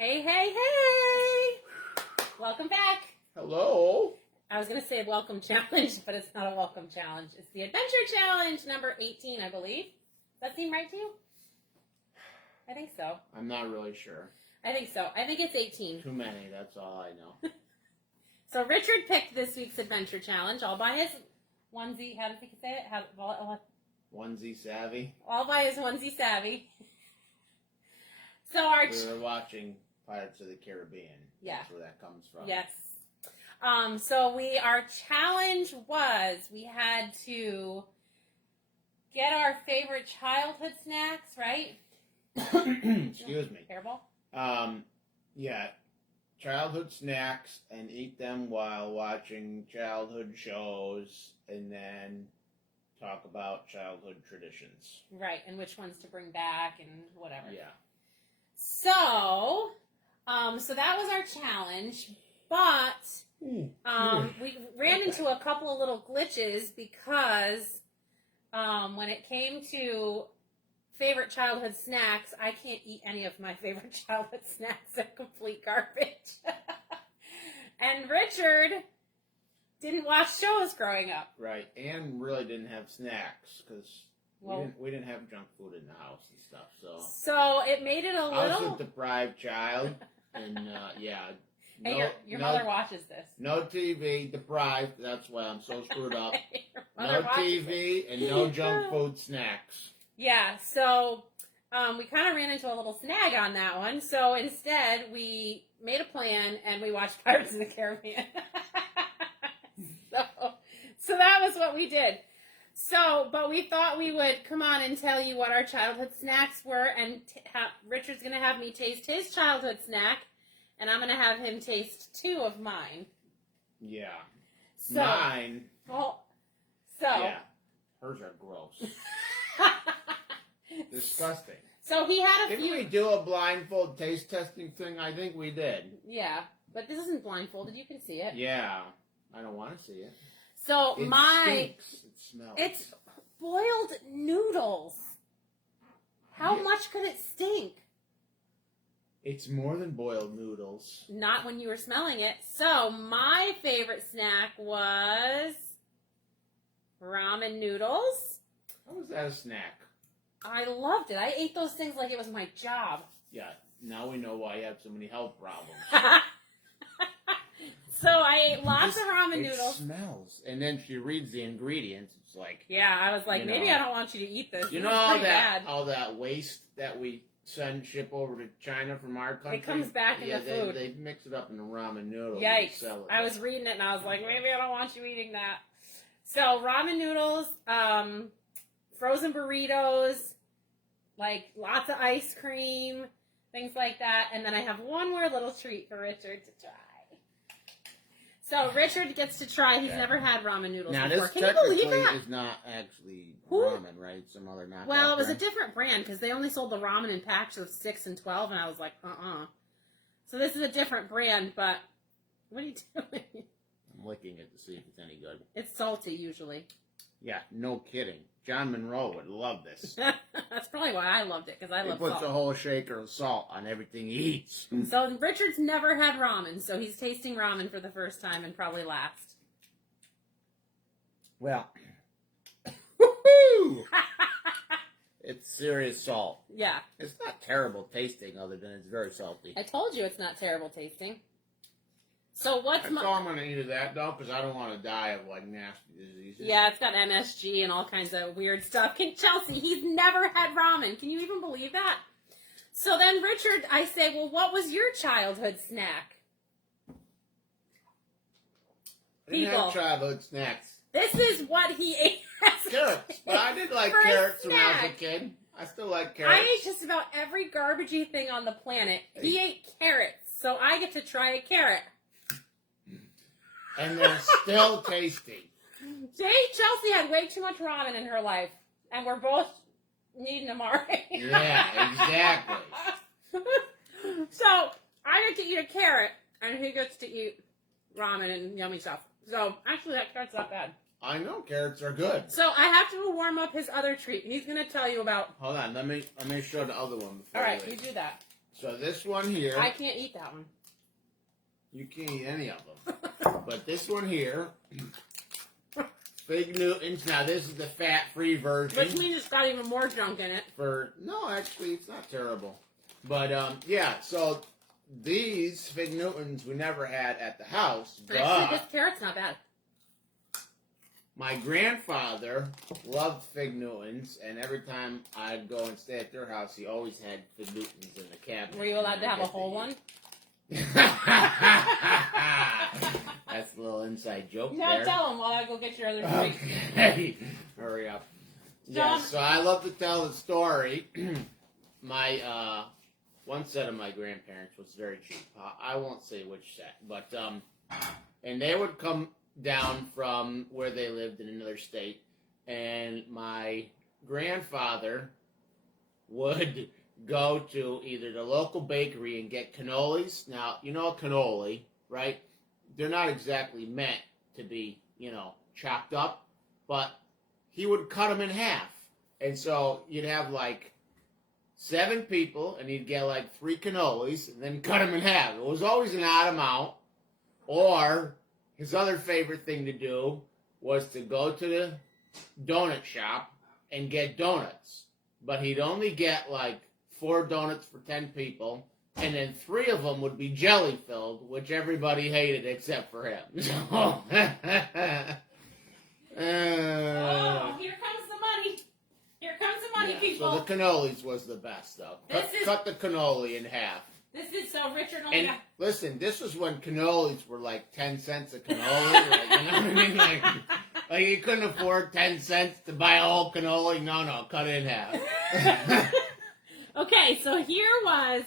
Hey, hey, hey! Welcome back. Hello. I was going to say welcome challenge, but it's not a welcome challenge. It's the adventure challenge number 18, I believe. Does that seem right to you? I think so. I'm not really sure. I think so. I think it's 18. Too many, that's all I know. So Richard picked this week's adventure challenge all by his onesie. How does he say it? Onesie savvy. All by his onesie savvy. So We were watching Pirates of the Caribbean. Yeah. That's where that comes from. Yes. So our challenge was we had to get our favorite childhood snacks, right? Excuse me. Hairball? Yeah. Childhood snacks and eat them while watching childhood shows and then talk about childhood traditions. Right, and which ones to bring back and whatever. Yeah. So, so that was our challenge, but we ran into a couple of little glitches because when it came to favorite childhood snacks, I can't eat any of my favorite childhood snacks. They're complete garbage. And Richard didn't watch shows growing up. Right, and really didn't have snacks because we didn't have junk food in the house and stuff. So it made it a little. I was a deprived child, and yeah. Hey, your mother watches this. No TV, deprived. That's why I'm so screwed up. No TV and no junk food snacks. Yeah, so we kind of ran into a little snag on that one. So instead, we made a plan and we watched Pirates of the Caribbean. So that was what we did. So, but we thought we would come on and tell you what our childhood snacks were, and Richard's going to have me taste his childhood snack, and I'm going to have him taste 2 of mine. Yeah. So, mine. Well, so. Yeah. Hers are gross. Disgusting. So he had a few. Didn't we do a blindfold taste testing thing? I think we did. Yeah, but this isn't blindfolded. You can see it. Yeah. I don't want to see it. So It stinks. It smells. It's boiled noodles. How much could it stink? It's more than boiled noodles. Not when you were smelling it. So my favorite snack was ramen noodles. How was that a snack? I loved it. I ate those things like it was my job. Yeah. Now we know why you have so many health problems. So I ate lots of ramen noodles. It smells. And then she reads the ingredients. It's like... Yeah, I was like, maybe I don't want you to eat this. You know all that waste that we ship over to China from our country? It comes back in the food. They mix it up in the ramen noodles. Yikes. And sell it. I was reading it and I was like, maybe I don't want you eating that. So ramen noodles, frozen burritos, like lots of ice cream, things like that. And then I have one more little treat for Richard to try. So Richard gets to try. He's never had ramen noodles before. This Can you believe technically that? is not actually ramen, right? It's some other knockoff. Well, it was brand. a different brand because they only sold the ramen in packs of 6 and 12, and I was like, So this is a different brand, but what are you doing? I'm licking it to see if it's any good. It's salty usually. Yeah, no kidding. John Monroe would love this. That's probably why I loved it, because I love He puts salt. a whole shaker of salt on everything he eats. So Richard's never had ramen, so he's tasting ramen for the first time and probably last. Well, woohoo! It's serious salt. Yeah. It's not terrible tasting, other than it's very salty. I told you it's not terrible tasting. So what's That's all I'm going to eat of that, though, because I don't want to die of, like, nasty diseases. Yeah, it's got MSG and all kinds of weird stuff. Chelsea, he's never had ramen. Can you even believe that? So then Richard, I say, well, what was your childhood snack? I didn't have childhood snacks. This is what he ate as Carrots. But I did like carrots when I was a kid. I still like carrots. I ate just about every garbagey thing on the planet. He ate carrots, so I get to try a carrot. And they're still tasty. Chelsea had way too much ramen in her life, and we're both needing them already. Yeah, exactly. So I get to eat a carrot, and he gets to eat ramen and yummy stuff. So actually, that carrot's not bad. I know carrots are good. So I have to warm up his other treat. He's going to tell you about. Hold on, let me show the other one. All right, you do that. So this one here. I can't eat that one. You can't eat any of them. But this one here, Fig Newtons. Now this is the fat-free version. Which means it's got even more junk in it. No, actually, it's not terrible. But yeah, so these Fig Newtons we never had at the house. Actually, this carrot's not bad. My grandfather loved Fig Newtons, and every time I'd go and stay at their house, he always had Fig Newtons in the cabinet. Were you allowed to have a whole one? That's a little inside joke no, there. No, tell him while I go get your other drink. Okay. Hurry up. Yeah, so I love to tell the story. My, one set of my grandparents was very cheap. I won't say which set, but, and they would come down from where they lived in another state, and my grandfather would go to either the local bakery and get cannolis. Now, you know a cannoli, right? They're not exactly meant to be, chopped up, but he would cut them in half. And so you'd have like 7 people, and he'd get like 3 cannolis, and then cut them in half. It was always an odd amount. Or his other favorite thing to do was to go to the donut shop and get donuts. But he'd only get like 4 donuts for 10 people, and then 3 of them would be jelly-filled, which everybody hated except for him. Oh, here comes the money. Here comes the money, people. So the cannolis was the best, though. Cut the cannoli in half. This is so Richard. And listen, this was when cannolis were like 10 cents a cannoli. Like, you know what I mean? Like you couldn't afford 10 cents to buy a whole cannoli. No, cut it in half. Okay, so here was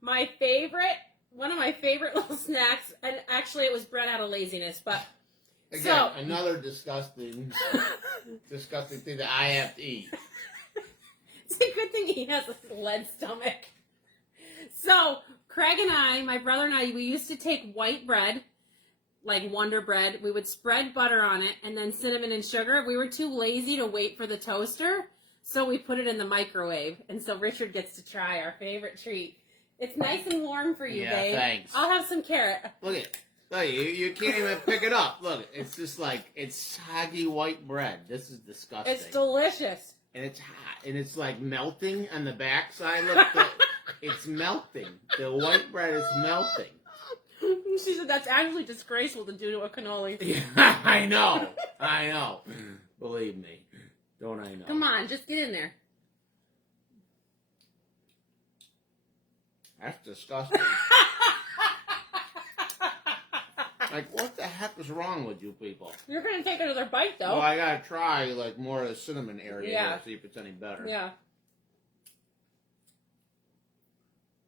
my favorite, one of my favorite little snacks, and actually it was bred out of laziness, but again, another disgusting thing that I have to eat. It's a good thing he has a lead stomach. So, Craig and I, my brother and I, we used to take white bread, like Wonder Bread. We would spread butter on it and then cinnamon and sugar. We were too lazy to wait for the toaster, so we put it in the microwave. And so Richard gets to try our favorite treat. It's nice and warm for you, babe. Thanks. I'll have some carrot. Look at it. Look, you can't even pick it up. Look, it's just like, it's soggy white bread. This is disgusting. It's delicious. And it's hot. And it's like melting on the backside. Look, it's melting. The white bread is melting. She said that's actually disgraceful to do to a cannoli. Yeah, I know. Believe me. Don't I know? Come on, just get in there. That's disgusting. Like, what the heck is wrong with you people? You're going to take another bite, though. Well, I got to try, like, more of the cinnamon area here to see if it's any better. Yeah.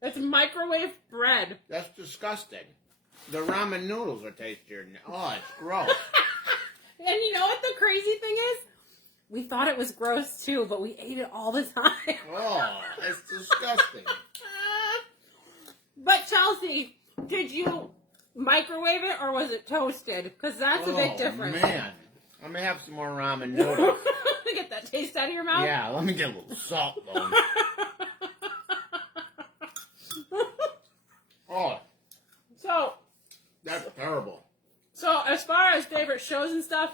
It's microwave bread. That's disgusting. The ramen noodles are tastier. Oh, it's gross. And you know what the crazy thing is? We thought it was gross, too, but we ate it all the time. Oh, it's disgusting. But, Chelsea, did you microwave it or was it toasted? Because that's a big difference. Oh, man. Let me have some more ramen noodles. Get that taste out of your mouth? Yeah, let me get a little salt, though. Oh. So. That's terrible. So, as far as favorite shows and stuff,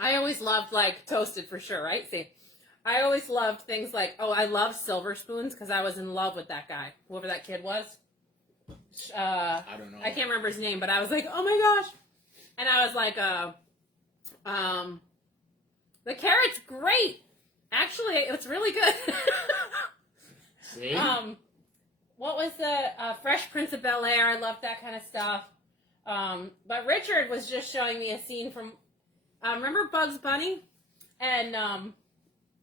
I always loved, like, Toasted for sure, right? See, I always loved things like, I love Silver Spoons because I was in love with that guy, whoever that kid was. I don't know. I can't remember his name, but I was like, oh my gosh. And I was like, the carrot's great. Actually, it's really good. See? What was the Fresh Prince of Bel-Air? I loved that kind of stuff. But Richard was just showing me a scene from, remember Bugs Bunny? And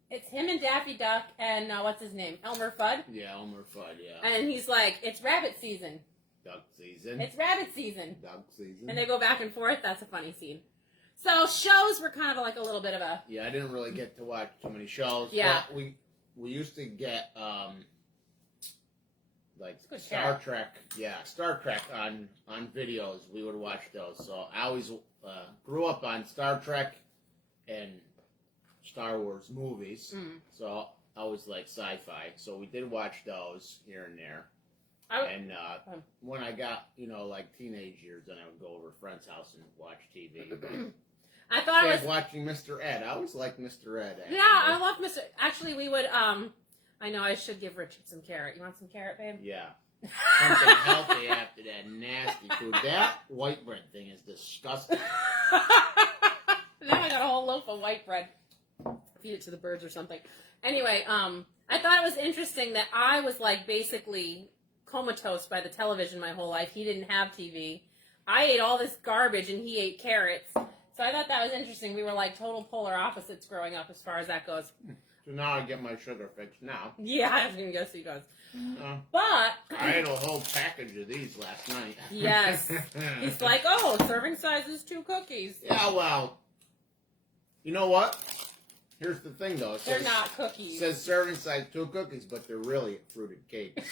it's him and Daffy Duck and what's his name? Elmer Fudd? Yeah, Elmer Fudd, yeah. And he's like, it's rabbit season. Duck season. It's rabbit season. Duck season. And they go back and forth. That's a funny scene. So shows were kind of like a little bit of a... Yeah, I didn't really get to watch too many shows. Yeah. But we used to get, like, Star Trek. Yeah, Star Trek on videos. We would watch those. So I always grew up on Star Trek and Star Wars movies. So always like sci-fi, so we did watch those here and there. And when I got, like teenage years, then I would go over to a friend's house and watch TV. I thought I was watching Mr. Ed. I always liked Mr. Ed. Actually. Yeah, I love Mr. Actually, we would. I know I should give Richard some carrot. You want some carrot, babe? Yeah. Something healthy after that nasty food. That white bread thing is disgusting. Now I got a whole loaf of white bread. Feed it to the birds or something. Anyway, I thought it was interesting that I was like basically comatose by the television my whole life. He didn't have TV. I ate all this garbage and he ate carrots. So I thought that was interesting. We were like total polar opposites growing up as far as that goes. So now I get my sugar fix now. Yeah, I was going to guess he does. But I ate a whole package of these last night. Yes. He's like, oh, serving size is 2 cookies. Yeah, well, you know what? Here's the thing, though. They're not cookies. It says serving size 2 cookies, but they're really fruited cakes.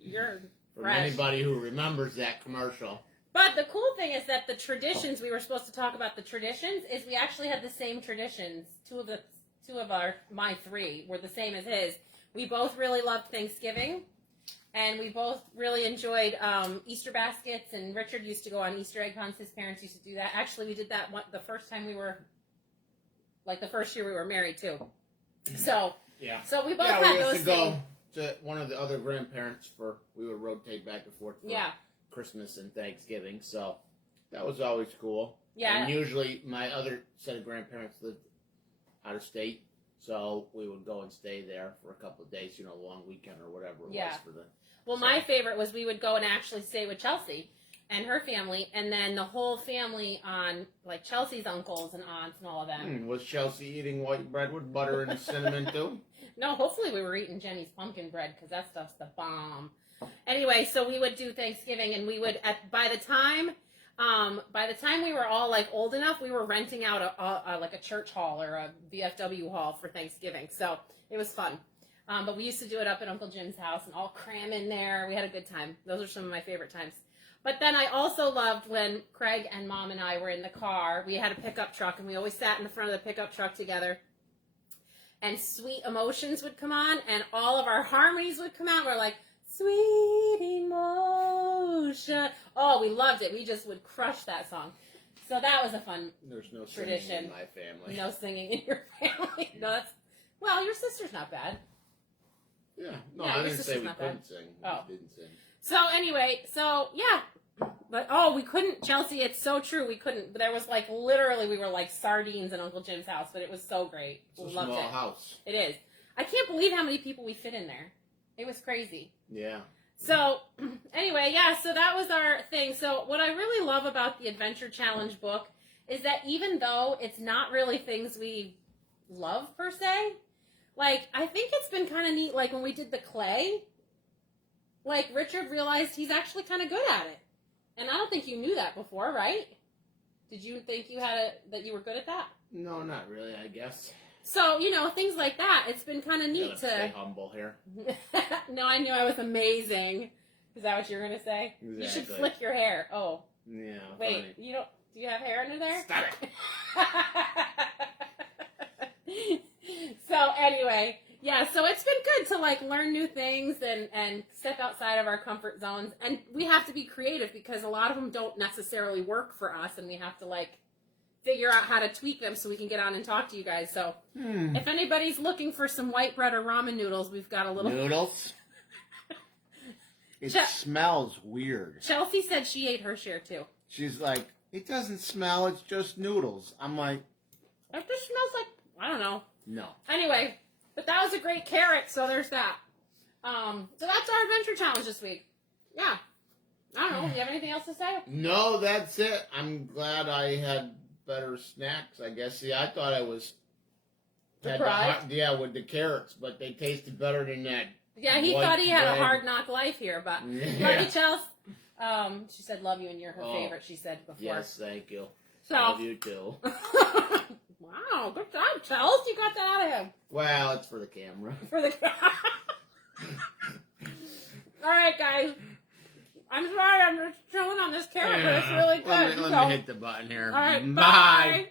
You're From anybody who remembers that commercial. But the cool thing is that the traditions, we were supposed to talk about the traditions, is we actually had the same traditions. My 3 were the same as his. We both really loved Thanksgiving, and we both really enjoyed Easter baskets, and Richard used to go on Easter egg hunts. His parents used to do that. Actually, we did that the first time we were, like the first year we were married, too. So, yeah. So we both had those things. Go to one of the other grandparents we would rotate back and forth for Christmas and Thanksgiving, so that was always cool. Yeah. And usually my other set of grandparents lived out of state, so we would go and stay there for a couple of days, long weekend or whatever it was for the... Well, my favorite was we would go and actually stay with Chelsea and her family, and then the whole family on, like, Chelsea's uncles and aunts and all of them. Was Chelsea eating white bread with butter and cinnamon, too? No, hopefully we were eating Jenny's pumpkin bread, because that stuff's the bomb. Anyway, so we would do Thanksgiving, and we would, by the time we were all, like, old enough, we were renting out a church hall or a VFW hall for Thanksgiving, so it was fun. But we used to do it up at Uncle Jim's house and all cram in there. We had a good time. Those are some of my favorite times. But then I also loved when Craig and Mom and I were in the car. We had a pickup truck, and we always sat in the front of the pickup truck together. And Sweet Emotions would come on, and all of our harmonies would come out. We're like, Sweet Emotion. Oh, we loved it. We just would crush that song. So that was a fun There's no tradition. Singing in my family. No singing in your family. No, well, your sister's not bad. Yeah. No, I didn't say we couldn't sing. We didn't sing. So anyway, yeah. But, we couldn't, Chelsea, it's so true, we couldn't. There was, like, literally, we were like sardines in Uncle Jim's house, but it was so great. It's a small house. It is. I can't believe how many people we fit in there. It was crazy. Yeah. So, anyway, so that was our thing. So, what I really love about the Adventure Challenge book is that even though it's not really things we love, per se, like, I think it's been kind of neat, like, when we did the clay, like, Richard realized he's actually kind of good at it. And I don't think you knew that before, right? Did you think that you were good at that? No, not really, I guess. So, things like that, it's been kind of neat to... Stay humble here. No, I knew I was amazing. Is that what you were going to say? Exactly. You should flick your hair. Oh. Yeah. Wait, funny. Do you have hair under there? Stop it. So, anyway... Yeah, so it's been good to, like, learn new things and step outside of our comfort zones. And we have to be creative because a lot of them don't necessarily work for us, and we have to, like, figure out how to tweak them so we can get on and talk to you guys. So if anybody's looking for some white bread or ramen noodles, we've got a little... Noodles? It smells weird. Chelsea said she ate her share, too. She's like, it doesn't smell, it's just noodles. I'm like... It just smells like... I don't know. No. Anyway... But that was a great carrot, so there's that. So that's our adventure challenge this week. Yeah. I don't know. Do you have anything else to say? No, that's it. I'm glad I had better snacks, I guess. See, I thought I was... Deprived? With the carrots, but they tasted better than that. Yeah, he thought he had a hard knock life here, but... Yeah. Love you, Chels. She said love you and you're her favorite, she said before. Yes, thank you. So, love you, too. Wow, good job, Chels. You got that out of him. Well, it's for the camera. For the All right, guys. I'm sorry, I'm just chilling on this carrot, but it's really good. Let me hit the button here. All right, bye.